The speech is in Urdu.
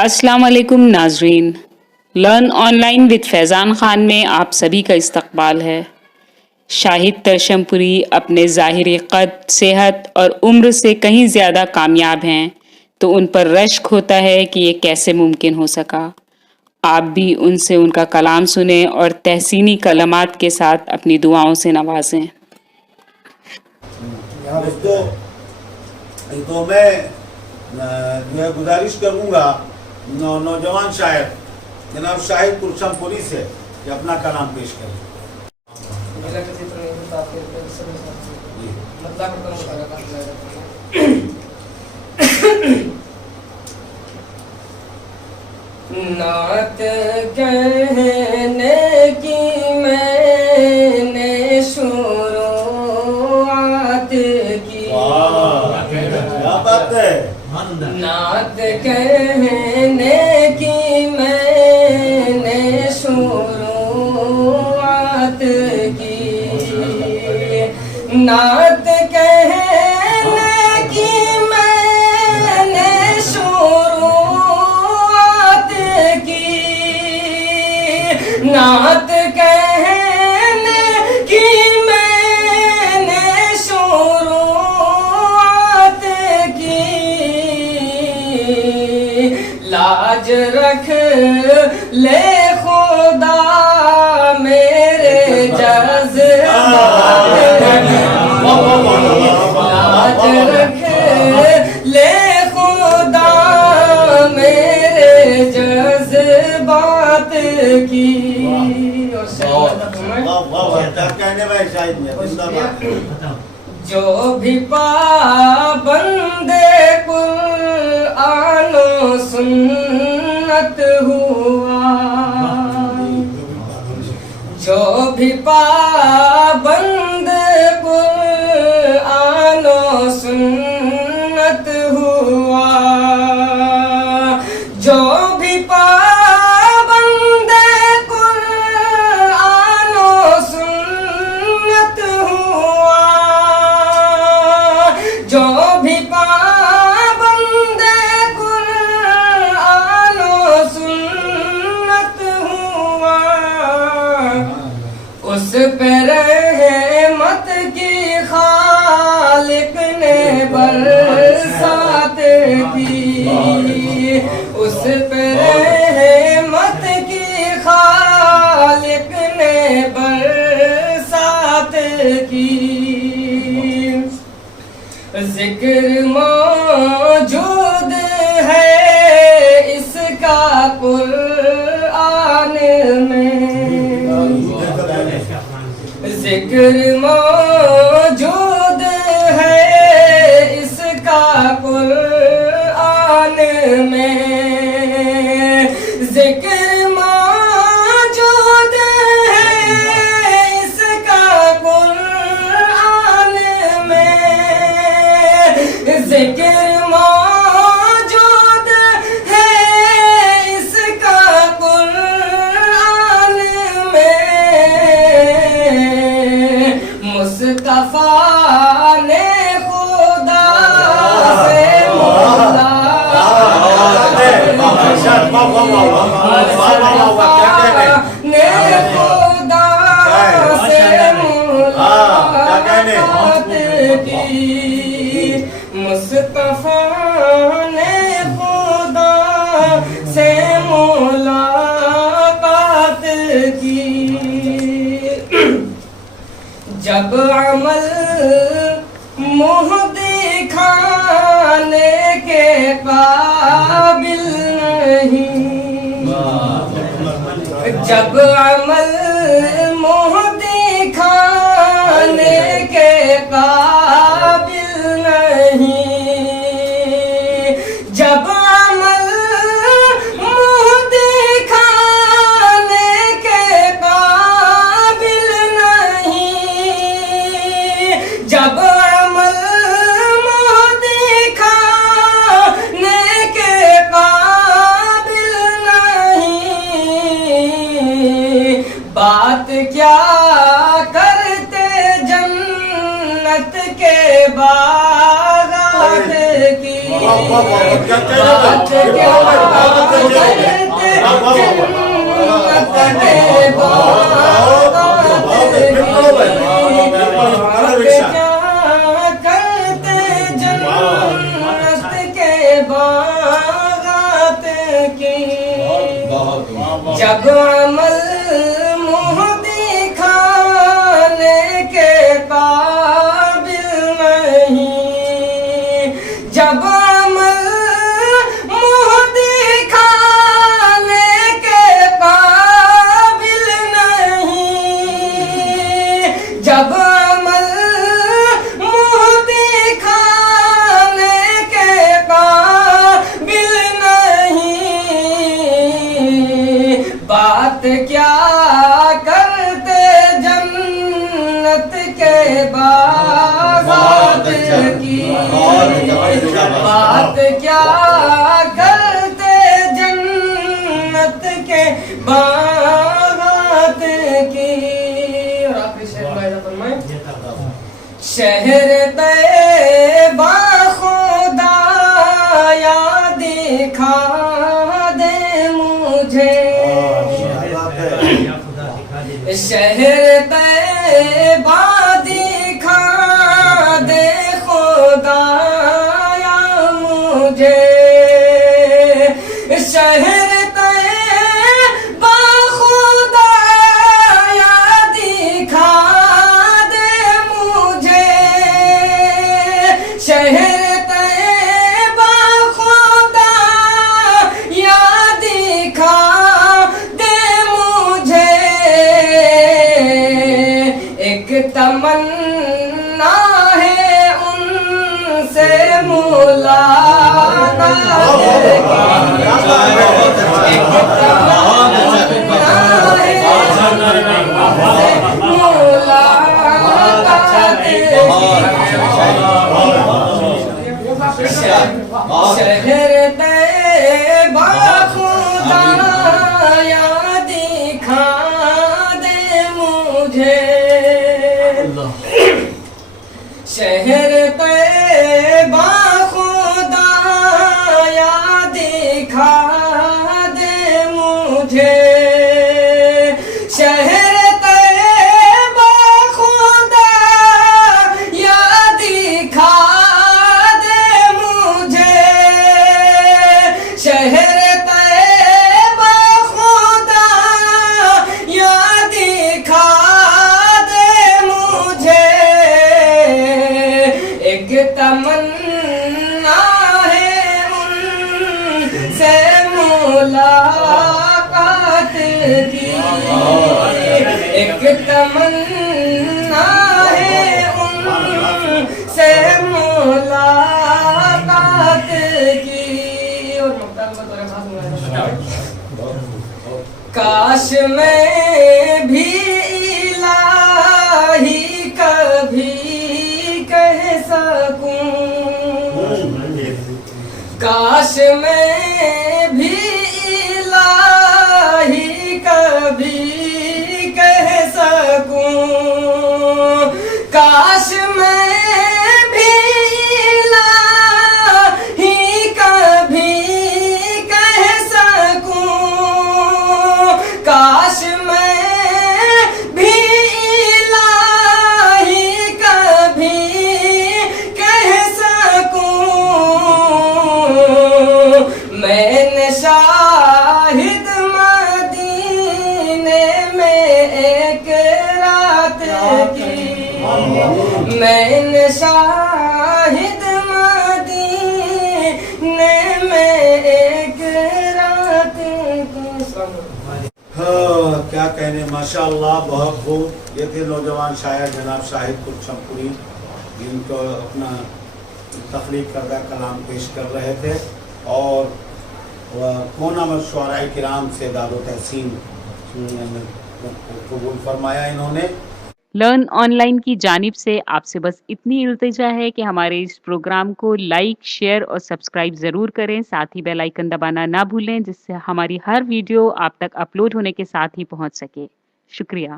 السلام علیکم ناظرین، لرن آن لائن وتھ فیضان خان میں آپ سبھی کا استقبال ہے۔ شاہد ترشم پوری اپنے ظاہری قد، صحت اور عمر سے کہیں زیادہ کامیاب ہیں، تو ان پر رشک ہوتا ہے کہ یہ کیسے ممکن ہو سکا۔ آپ بھی ان سے ان کا کلام سنیں اور تحسینی کلمات کے ساتھ اپنی دعاؤں سے نوازیں۔ دوستو، تو میں جو ہے گزارش کروں گا نوجوان شاعر جناب شاہد ترشم پوری سے کہ اپنا کلام پیش کریں۔ نعت کہنے کی میں نے شروعات کی، کیا بات ہے! نعت کہنے کی میں نے شروعات کی، نعت کہنے کی میں نے شروعات کی، نعت کہنے کی میں نے شروعات کی، لاج رکھ لے خدا میرے جذبات کی، لاج رکھ لے خدا میرے جذبات کی۔ جو بھی پابند قرآن و سنت ہوا، جو بھی پابند قرآن و سنت ہوا، جو بھی پابند قرآن و سنت ہوا، جو بھی پابند قرآن و سنت ہوا، اس پہ رحمت کی خالق نے برسات کی، اس پہ رحمت کی خالق نے برسات کی، ذکر موجود ہے اس کا قرآن میں، ذکر موجود ہے اس کا قرآن میں، ذکر موجود ہے اس کا قرآن میں، ذکر موجود ہے اس کا قرآن میں، مصطفیٰ نے خدا سے ملاقات کی، نے خدا سے ملاقات کی، مصطفیٰ نے خدا سے ملاقات کی، جب عمل منہ دکھانے کے قابل نہیں، جب عمل منہ دکھانے کے قابل نہیں، جب عمل منہ دکھانے کے قابل نہیں، جب عمل منہ دکھانے کے قابل نہیں، بات کیا کرتے جنت کے باغات کی، بات کیا جب عمل منہ دکھانے کے قابل نہیں، جب عمل منہ دکھانے کے قابل نہیں، جب عمل منہ دکھانے کے قابل نہیں، بات کیا کرتے جنت کے باغات کی، بات کیا کرتے جنت کے باغات کی۔ اور آخری شعر بھائی فرمائیں، شہر طیبہ خدایا دکھا دے مجھے، شہر طیبہ دکھا دے خدایا مجھے، شہر طیبہ خدایا دکھا دے مجھے، شہر طیبہ خدایا دکھا دے مجھے، ایک تمنا ہے ان سے ملاقات کی، ایک تمنا ہے ملاقات کی، شہر طیبہ خدایا دکھا دے مجھے، شہر طیبہ خدایا دکھا دے مجھے، شہر طیبہ خدایا دکھا دے مجھے، شہر طیبہ خدایا دکھا دے مجھے، ایک تمنا ہے ان سے ملاقات کی، ایک تمنا ہے ان سے ملاقات کی۔ اور کاش میں بھی الہی کبھی کہہ سکوں، کاش میں بھی الہی کبھی کہہ سکوں، کاش میں بھی الہی کبھی کہہ سکوں، کاش میں بھی الہی کبھی کہہ سکوں، میں نے شاہد مدینے میں ایک رات کی، میں نے شاہد مدینے میں ایک رات کی۔ کیا کہنے، ماشاءاللہ بہت خوب۔ یہ تھے نوجوان شاعر جناب شاہد پرچمپوری، جن کو اپنا تخلیق کردہ کلام پیش کر رہے تھے، اور کون عمر شعراء کرام سے داد و تحسین قبول فرمایا انہوں نے۔ لرن آن لائن کی جانب سے آپ سے بس اتنی التجا ہے کہ ہمارے اس پروگرام کو لائک، شیئر اور سبسکرائب ضرور کریں، ساتھ ہی بیل آئیکن دبانا نہ بھولیں، جس سے ہماری ہر ویڈیو آپ تک اپلوڈ ہونے کے ساتھ ہی پہنچ سکے۔ شکریہ۔